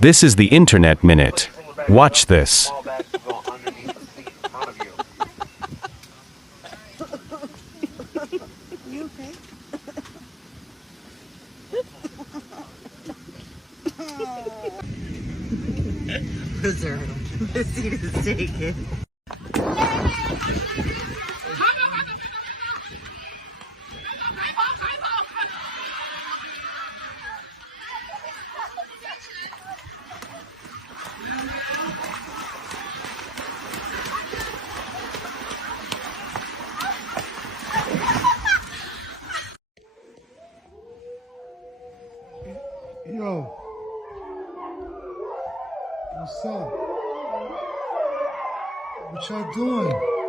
This is the Internet Minute. Watch this. You okay? Preserve. The seat is taken. Yo, what's up? What y'all doing?